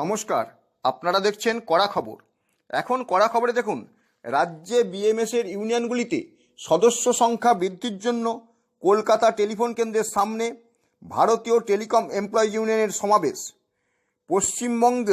নমস্কার, আপনারা দেখছেন কড়া খবর। এখন কড়া খবরে দেখুন, রাজ্যে বিএমএসের ইউনিয়নগুলিতে সদস্য সংখ্যা বৃদ্ধির জন্য কলকাতা টেলিফোন কেন্দ্রের সামনে ভারতীয় টেলিকম এমপ্লয়ি ইউনিয়নের সমাবেশ। পশ্চিমবঙ্গ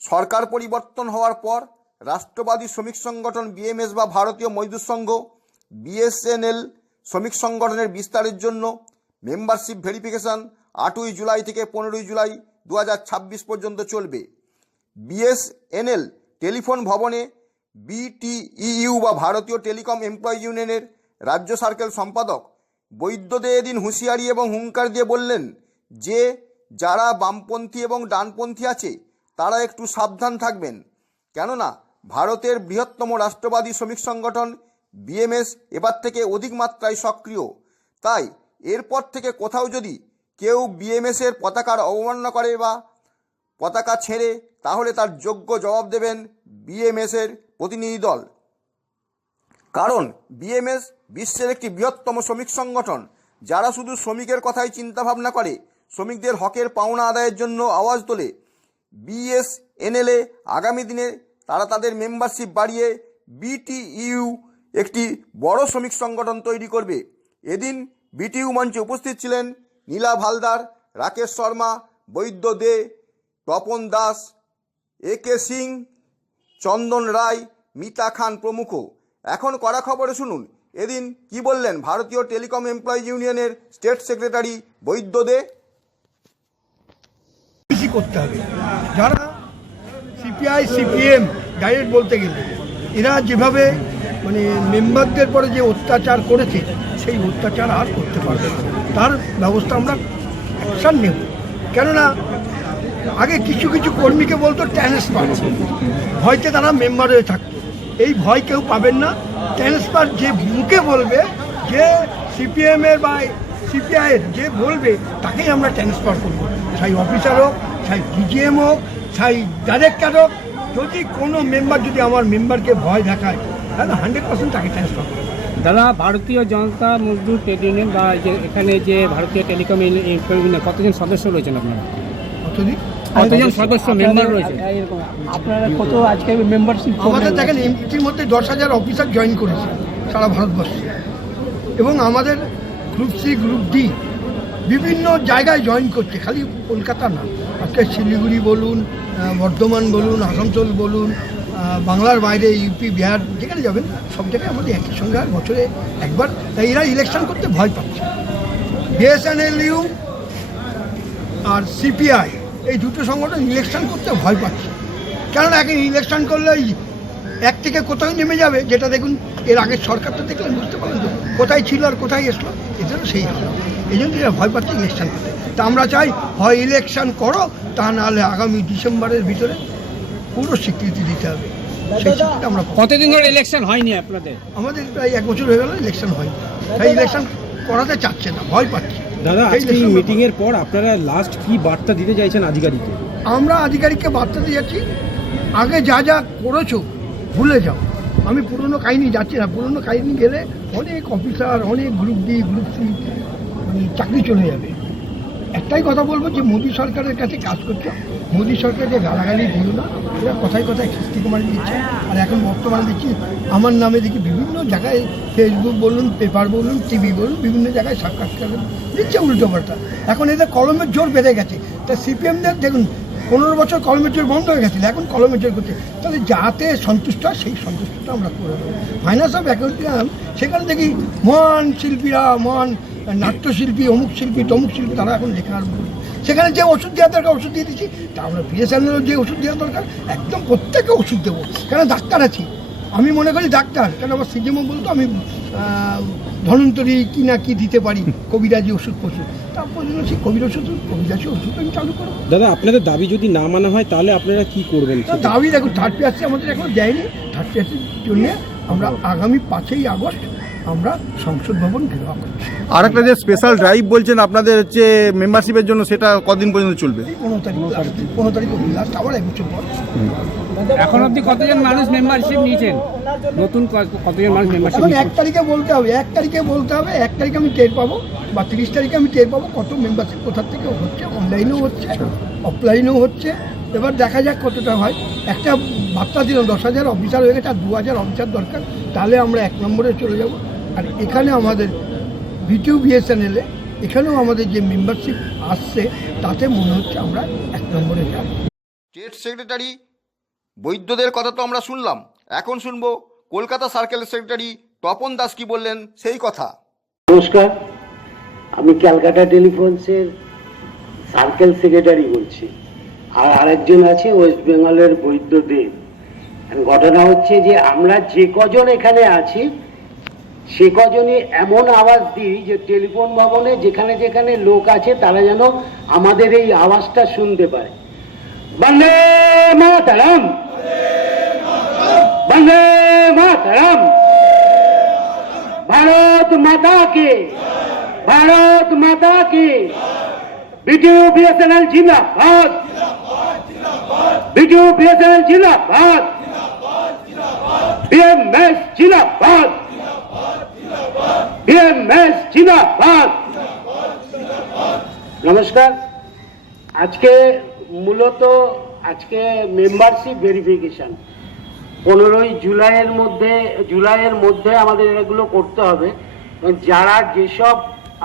সরকার পরিবর্তন হওয়ার পর রাষ্ট্রবাদী শ্রমিক সংগঠন বিএমএস বা ভারতীয় মজদুর সংঘ বিএসএনএল শ্রমিক সংগঠনের বিস্তারের জন্য মেম্বারশিপ ভেরিফিকেশন 8ই জুলাই থেকে 15ই জুলাই 2026 পর্যন্ত চলবে। বিএসএনএল টেলিফোন ভবনে বিটিইউ বা ভারতীয় টেলিকম এমপ্লয়ি ইউনিয়নের রাজ্য সার্কেল সম্পাদক বৈদ্যদে এদিন হুঁশিয়ারি এবং হুঙ্কার দিয়ে বললেন যে যারা বামপন্থী এবং ডানপন্থী আছে তারা একটু সাবধান থাকবেন, কেননা ভারতের বৃহত্তম রাষ্ট্রবাদী শ্রমিক সংগঠন বিএমএস এবার থেকে অধিক মাত্রায় সক্রিয়। তাই এরপর থেকে কোথাও যদি কেউ বিএমএসের পতাকার অবমাননা করে বা পতাকা ছেড়ে, তাহলে তার যোগ্য জবাব দেবেন বিএমএসের প্রতিনিধি দল। কারণ বিএমএস বিশ্বের একটি বৃহত্তম শ্রমিক সংগঠন, যারা শুধু শ্রমিকের কথাই চিন্তাভাবনা করে, শ্রমিকদের হকের পাওনা আদায়ের জন্য আওয়াজ তোলে। বিএসএনএলে আগামী দিনে তারা তাদের মেম্বারশিপ বাড়িয়ে বিটিইউ একটি বড় শ্রমিক সংগঠন তৈরি করবে। এদিন বিটিইউ মঞ্চে উপস্থিত ছিলেন নীলা ভালদার, রাকেশ শর্মা, বৈদ্য দে, তপন দাস, একে সিং, চন্দন রায়, মিতা খান প্রমুখ। এখন কড়া খবরে শুনুন এদিন কি বললেন ভারতীয় টেলিকম এমপ্লয়ি ইউনিয়নের স্টেট সেক্রেটারি বৈদ্য দে। করতে হবে যারা সিপিআই সিপিএম ডাইরেক্ট বলতে গেলে এরা যেভাবে মেম্বারদের পরে যে অত্যাচার করেছে সেই অত্যাচার আর করতে পারবে না, তার ব্যবস্থা আমরা অ্যাকশন নেব। কেননা আগে কিছু কিছু কর্মীকে বলতো ট্রান্সফার, ভয়তে তারা মেম্বার হয়ে থাকতো। এই ভয় কেউ পাবেন না। ট্রান্সফার যে মুখে বলবে, যে সিপিএমের বা সিপিআইয়ের যে বলবে তাকেই আমরা ট্রান্সফার করবো, সেই অফিসার হোক, সেই ডিজিএম হোক, সেই ডাইরেক্টর হোক। যদি কোনো মেম্বার যদি আমার মেম্বারকে ভয় দেখায় তাহলে 100% তাকে ট্রান্সফার করবো। দাদা, ভারতীয় জনতা মজদুর ট্রেড ইউনিয়ন বা এখানে যে ভারতীয় টেলিকম ইউনিয়ন কতজন সদস্য রয়েছেন আপনারা? কতজন সদস্য মেম্বার রয়েছে আপনারা? কত আজকে মেম্বারশিপ? আমাদের দেখেন এমপির মধ্যে 10,000 অফিসার জয়েন করেছে সারা ভারতবর্ষে, এবং আমাদের গ্রুপ সি গ্রুপ ডি বিভিন্ন জায়গায় জয়েন করছে, খালি কলকাতা না। আজকে শিলিগুড়ি বলুন, বর্ধমান বলুন, আসানসোল বলুন, বাংলার বাইরে ইউপি বিহার যেখানে যাবেন সব জায়গায় আমাদের একই সঙ্গে বছরে একবার। তাই এরা ইলেকশন করতে ভয় পাচ্ছে। বিএসএনএলইউ আর সিপিআই এই দুটো সংগঠন ইলেকশন করতে ভয় পাচ্ছে, কেননা একে ইলেকশন করলে এক থেকে কোথায় নেমে যাবে, যেটা দেখুন এর আগের সরকারটা দেখলেন, বুঝতে পারলেন তো কোথায় ছিল আর কোথায় এসলো। এই জন্য সেই হলো, এই জন্য এরা ভয় পাচ্ছে ইলেকশন করতে। তা আমরা চাই হয় ইলেকশন করো, তা নাহলে আগামী ডিসেম্বরের ভিতরে পুরো স্বীকৃতি দিতে হবে। সেই স্বীকৃতি আমরা কতদিন ধরে ইলেকশন হয়নি আপনাদের? আমাদের প্রায় 1 বছর হয়ে গেল ইলেকশন হয়নি, তাই ইলেকশন করাতে চাচ্ছে না, ভয় পাচ্ছে। দাদা, আজকে এই মিটিং এর পর আপনারা লাস্ট কি বার্তা দিতে চাইছেন আধিকারিককে? আমরা আধিকারিককে বার্তা দিয়ে যাচ্ছি, আগে যা যা করেছো ভুলে যাও। আমি পুরনো কাহিনী যাচ্ছি না, পুরনো কাহিনী গেলে অনেক অফিসার, অনেক গ্রুপ ডি গ্রুপ সি চাকরি চলে যাবে। একটাই কথা বলবো যে মোদী সরকারের কাছে কাজ করছো, মোদী সরকারকে গালাগালি দিও না। এরা কথায় কথায় খিস্তি কুমারি দিচ্ছে। আর এখন বর্তমানে দেখছি আমার নামে দেখি বিভিন্ন জায়গায় ফেসবুক বলুন, পেপার বলুন, টিভি বলুন, বিভিন্ন জায়গায় সাক্ষাৎকার দিচ্ছে উল্টো পাল্টা। এখন এদের কলমের জোর বেড়ে গেছে। তা সিপিএমদের দেখুন 15 বছর কলমের জোর বন্ধ হয়ে গেছিল, এখন কলমের জোর করছে। তাহলে যাতে সন্তুষ্ট হয় সেই সন্তুষ্টটা আমরা করে দেবো। ফাইন্যান্স অফ অ্যাকাউন্টিং সেখানে দেখি মহান শিল্পীরা, মহান নাট্যশিল্পী, অমুক শিল্পী, তমুক শিল্পী, তারা এখন লেখা আরম্ভ করে। সেখানে যে ওষুধ দেওয়া দরকার ওষুধ দিয়ে দিচ্ছি। তা আমরা বিএসএনএলের যে ওষুধ দেওয়া দরকার একদম প্রত্যেকে ওষুধ দেবো, কেন ডাক্তার আছি। আমি মনে করি ডাক্তার, কেন আমার সিজিএমও বলতো আমি ধন্বন্তরী কি না কি দিতে পারি, কবিরাজি ওষুধ ফষুধ। তারপর সেই কবিরাজি ওষুধ আমি চালু করবো। দাদা, আপনাদের দাবি যদি না মানা হয় তাহলে আপনারা কি করবেন? দাবি দেখুন, থার্ড পিআরসি আমাদের এখন দেয়নি। থার্ড পিআরসির জন্য আমরা আগামী 5ই আগস্ট আমরা সংসদ ভবন ঘেরাও করছি। আর একটা যে স্পেশাল ড্রাইভ বলছেন আপনাদের হচ্ছে মেম্বারশিপের জন্য, সেটা কদিন পর্যন্ত চলবে? 15 তারিখ লাস্ট, আবার 1 বছর পর। এখন অবধি কতজন মানুষ মেম্বারশিপ নিয়েছেন, নতুন কতজন মানুষ মেম্বারশিপ এখন 1 তারিখে বলতে হবে, 1 তারিখে বলতে হবে, 1 তারিখে আমি টের পাবো বা 30 তারিখে আমি টের পাবো কত মেম্বারশিপ কোথা থেকে হচ্ছে, অনলাইনেও হচ্ছে অফলাইনেও হচ্ছে। এবার দেখা যাক কতটা হয়। একটা বার্তা দিলাম 10,000 অফিসার হয়ে গেছে, আর 2,000 অফিসার দরকার, তাহলে আমরা 1 নম্বরে চলে যাব। আর এখানে আমাদের ভিটিউ বিএসএনএলে এখানেও আমাদের যে মেম্বারশিপ আসছে তাতে মনে হচ্ছে আমরা 1 নম্বরে যাব। স্টেট সেক্রেটারি বৈদ্যদের কথা তো আমরা শুনলাম, এখন শুনবো কলকাতা সার্কেল সেক্রেটারি তপন দাস কি বললেন সেই কথা। নমস্কার, আমি ক্যালকাটা টেলিফোনসের সার্কেল সেক্রেটারি বলছি, আর আরেকজন আছে ওয়েস্ট বেঙ্গলের বৈদ্যদেব। ঘটনা হচ্ছে যে আমরা যে কজন এখানে আছি সে কজনই এমন আওয়াজ দিই যে টেলিফোন ভবনে যেখানে যেখানে লোক আছে তারা যেন আমাদের এই আওয়াজটা শুনতে পায়। বন্দে মাতরম, বন্দে মাতরম, ভারত মাতা কে, ভারত মাতা কে, ভিটিউ বিএসএনএল জিন্দাবাদ, ভিটিউ বিএসএনএল জিন্দাবাদ, বিএমএস জিন্দাবাদ, বিএমএস জিন্দাবাদ। নমস্কার, আজকে মূলত মেম্বারশিপ ভেরিফিকেশন 15ই জুলাইয়ের মধ্যে আমাদের এগুলো করতে হবে। যারা যেসব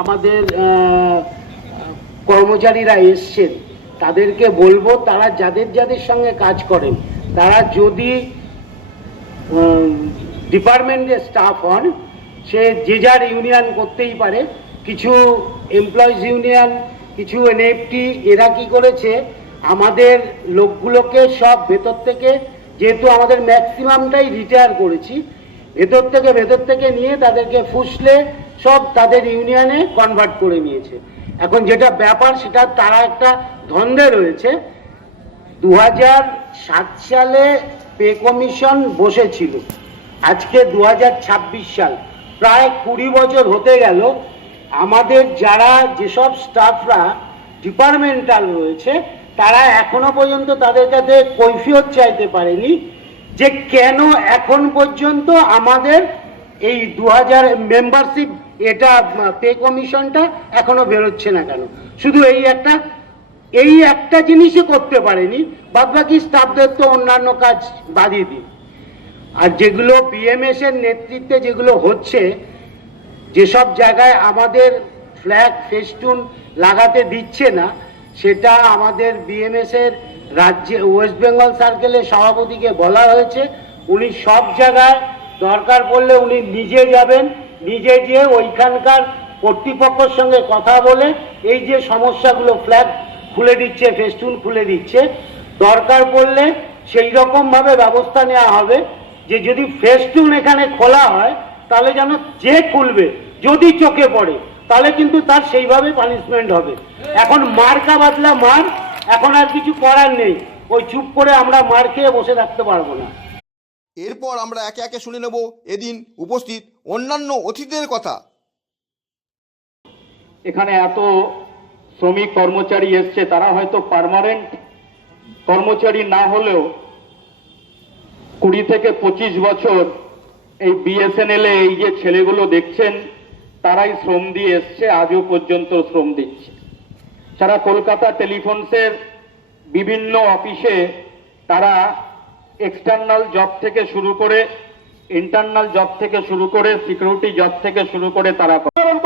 আমাদের কর্মচারীরা এসছেন তাদেরকে বলবো তারা যাদের সঙ্গে কাজ করেন তারা যদি ডিপার্টমেন্টের স্টাফ হন সে যে যার ইউনিয়ন করতেই পারে। কিছু এমপ্লয়িজ ইউনিয়ন, কিছু এনএফটি, এরা কি করেছে আমাদের লোকগুলোকে সব ভেতর থেকে, যেহেতু আমাদের ম্যাক্সিমামটাই রিটায়ার করেছি, ভেতর থেকে নিয়ে তাদেরকে ফুসলে সব তাদের ইউনিয়নে কনভার্ট করে নিয়েছে। এখন যেটা ব্যাপার সেটা তারা একটা ধন্দে রয়েছে। 2007 সালে পে কমিশন বসেছিল, আজকে 2026 সাল, প্রায় 20 বছর হতে গেল। আমাদের যারা যেসব স্টাফরা ডিপার্টমেন্টাল রয়েছে তারা এখনো পর্যন্ত তাদের কাছে কৈফিয়ত চাইতে পারেনি যে কেন এখন পর্যন্ত আমাদের এই 2000 মেম্বারশিপ এটা পে কমিশনটা এখনো বেরোচ্ছে না কেন। শুধু এই একটা জিনিসই করতে পারেনি, বাদবাকি স্টাফদের তো অন্যান্য কাজ বাদিয়ে দিই। আর যেগুলো বিএমএস এর নেতৃত্বে যেগুলো হচ্ছে, যেসব জায়গায় আমাদের ফ্ল্যাগ ফেস্টুন লাগাতে দিচ্ছে না, সেটা আমাদের বিএমএস এর রাজ্যে ওয়েস্ট বেঙ্গল সার্কেলের সভাপতিকে বলা হয়েছে। উনি সব জায়গায় দরকার পড়লে উনি নিজে যাবেন, নিজে গিয়ে ওইখানকার কর্তৃপক্ষের সঙ্গে কথা বলে এই যে সমস্যাগুলো, ফ্ল্যাগ খুলে দিচ্ছে, ফেস্টুন খুলে দিচ্ছে, দরকার পড়লে সেই রকমভাবে ব্যবস্থা নেওয়া হবে যে যদি ফেস্টুন এখানে খোলা হয় তাহলে যেন যে খুলবে যদি চোখে পড়ে তাহলে কিন্তু তার সেইভাবে পানিশমেন্ট হবে। এখন মার্কা বাদলা মার, এখন আর কিছু করার নেই, ওই চুপ করে আমরা মার খেয়ে বসে থাকতে পারবো না। এরপর আমরা একে একে শুনে নেব এদিন উপস্থিত অন্যান্য অতিথিদের কথা। এখানে এত শ্রমিক কর্মচারী এসছে, তারা হয়তো পার্মানেন্ট কর্মচারী না হলেও 20 থেকে 25 বছর এই বিএসএনএল এ এই যে ছেলেগুলো দেখছেন তারাই শ্রম দিয়ে এসছে, আজও পর্যন্ত শ্রম দিচ্ছে। সারা কলকাতা টেলিফোনসের বিভিন্ন অফিসে তারা এক্সটার্নাল জব থেকে শুরু করে, ইন্টারনাল জব থেকে শুরু করে, সিকিউরিটি জব থেকে শুরু করে তারা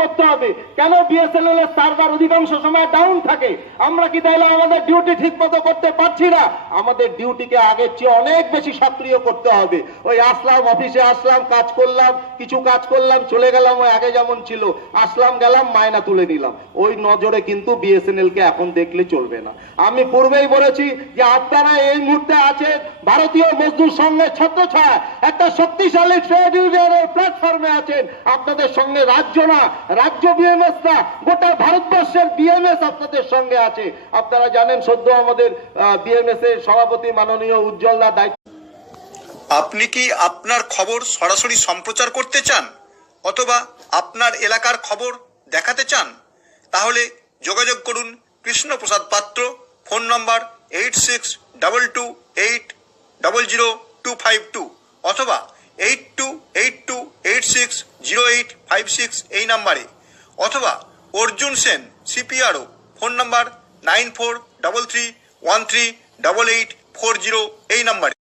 করতে হবে। কেন বিএসএনএল এর সার্ভার অধিকাংশ সময় ডাউন থাকে? আমরা কি তাহলে আমাদের ডিউটি ঠিক মতো করতে পারছি না? আমাদের ডিউটিকে আগের চেয়ে অনেক বেশি সক্রিয় করতে হবে। ওই আসলাম, অফিসে আসলাম, কাজ করলাম, কিছু কাজ করলাম, চলে গেলাম, ওই আগে যেমন ছিল, আসলাম গেলাম মায়না তুলে নিলাম, ওই নজরে কিন্তু বিএসএনএল কে এখন দেখলে চলবে না। আমি পূর্বেই বলেছি যে আপনারা এই মুহূর্তে আছেন ভারতীয় মজদুর সংঘের ছত্রছায়া, একটা শক্তিশালী ট্রেড ইউনিয়নের প্ল্যাটফর্মে আছেন। আপনাদের সঙ্গে রাজ্য না, রাজ্য বিএমএস না, গোটা ভারতবর্ষের বিএমএস আপনাদের সঙ্গে আছে। আপনারা জানেন সদ্য আমাদের বিএমএস এর সভাপতি মাননীয় উজ্জ্বল দা দায়িত্ব। আপনি কি আপনার খবর সরাসরি সম্প্রচার করতে চান অথবা আপনার এলাকার খবর দেখাতে চান? তাহলে যোগাযোগ করুন কৃষ্ণপ্রসাদ পাত্র, ফোন নম্বর 862228 00252 অথবা 8282860856 এই নাম্বারে, অথবা Arjun Sen CPRO phone number 9433138840 এই নাম্বারে।